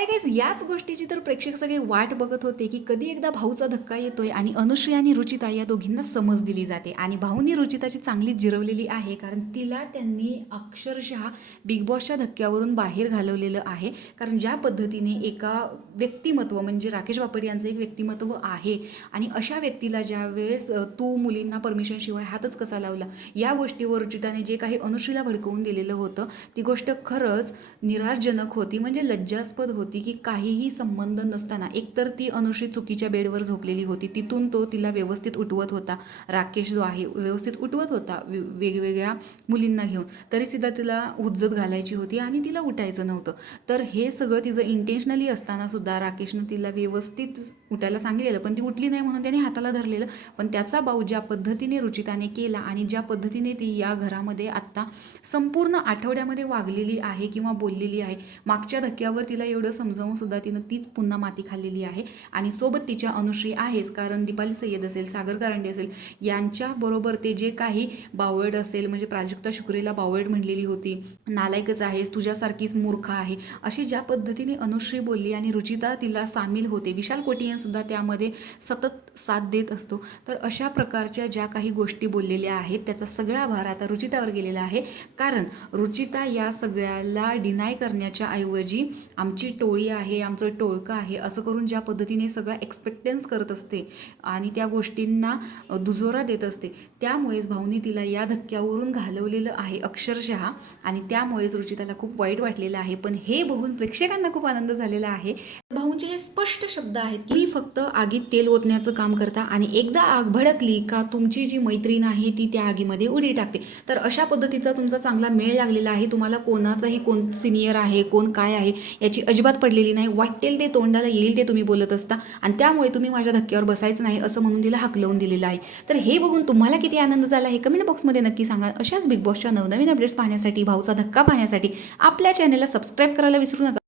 Hi guys, याच गोष्टीची तर प्रेक्षक सगळे वाट बघत होते की कधी एकदा भाऊचा धक्का येतोय आणि अनुश्री आणि रुचिता या दोघींना समज दिली जाते. आणि भाऊनी रुचिताची चांगली जिरवलेली आहे, कारण तिला त्यांनी अक्षरशः बिग बॉसच्या धक्क्यावरून बाहेर घालवलेलं आहे. कारण ज्या पद्धतीने एका व्यक्तिमत्व म्हणजे राकेश बापट यांचं एक व्यक्तिमत्व आहे, आणि अशा व्यक्तीला ज्या वेळेस तू मुलींना परमिशनशिवाय हातच कसा लावला, या गोष्टीवर रुचिताने जे काही अनुश्रीला भडकवून दिलेलं होतं ती गोष्ट खरंच निराशजनक होती. म्हणजे लज्जास्पद होती की काहीही संबंध नसताना एकतर ती अनुश्री चुकीच्या बेडवर झोपलेली होती, तिथून तो तिला व्यवस्थित उठवत होता, राकेश जो आहे व्यवस्थित उठवत होता वेगवेगळ्या मुलींना घेऊन, तरीसुद्धा तिला हुज्जत घालायची होती आणि तिला उठायचं नव्हतं. तर हे सगळं तिचं इंटेन्शनली असताना सुद्धा राकेशनं तिला व्यवस्थित उठायला सांगितलेलं, पण ती उठली नाही म्हणून त्याने हाताला धरलेलं. पण त्याचा बाऊ ज्या पद्धतीने रुचिताने केला आणि ज्या पद्धतीने ती या घरामध्ये आत्ता संपूर्ण आठवड्यामध्ये वागलेली आहे किंवा बोललेली आहे, मागच्या धक्क्यावर तिला एवढं समजावून सुद्धा तिनं तीच पुन्हा माती खाल्लेली आहे. आणि सोबत तिच्या अनुश्री आहेच, कारण दीपाली सय्यद असेल, सागर कारंडे असेल, यांच्याबरोबर ते जे काही बावळट असेल, म्हणजे प्राजक्ता शुक्रेला बावळट म्हणलेली होती, नालायकच आहेस, तुझ्यासारखीच मूर्ख आहे, अशी ज्या पद्धतीने अनुश्री बोलली आणि रुचिता तिला सामील होते, विशाल कोटियानसुद्धा त्यामध्ये सतत साथ देत असतो. तर अशा प्रकारच्या ज्या काही गोष्टी बोललेल्या आहेत त्याचा सगळा भार आता रुचितावर गेलेला आहे. कारण रुचिता या सगळ्याला डिनाय करण्याच्या ऐवजी आमची टोळी आहे, आमचं टोळकं आहे असं करून ज्या पद्धतीने सगळं एक्सपेक्टन्स करत असते आणि त्या गोष्टींना दुजोरा देत असते, त्यामुळेच भाऊनी तिला या धक्क्यावरून घालवलेलं आहे अक्षरशः. आणि त्यामुळेच रुचिताला खूप वाईट वाटलेलं आहे. पण हे बघून प्रेक्षकांना खूप आनंद झालेला आहे. भाऊंचे हे स्पष्ट शब्द आहेत की मी फक्त आगीत तेल ओतण्याचं काम करता आणि एकदा आग भडकली का तुमची जी मैत्रीण आहे ती त्या आगीमध्ये उडी टाकते. तर अशा पद्धतीचा तुमचा चांगला मेळ लागलेला आहे. तुम्हाला कोणाचाही कोण सिनियर आहे, कोण काय आहे याची अजिबात पडलेली नाही. वाटेल ते तोंडाला येईल ते तुम्ही बोलत असता आणि त्यामुळे तुम्ही माझ्या धक्क्यावर बसायचं नाही असं म्हणून तिला हाकलवून दिलेलं आहे. तर हे बघून तुम्हाला किती आनंद झाला हे कमेंट बॉक्समध्ये नक्की सांगा. अशाच बिग बॉसच्या नवनवीन अपडेट्स पाहण्यासाठी, भाऊचा धक्का पाहण्यासाठी आपल्या चॅनलला सबस्क्राईब करायला विसरू नका.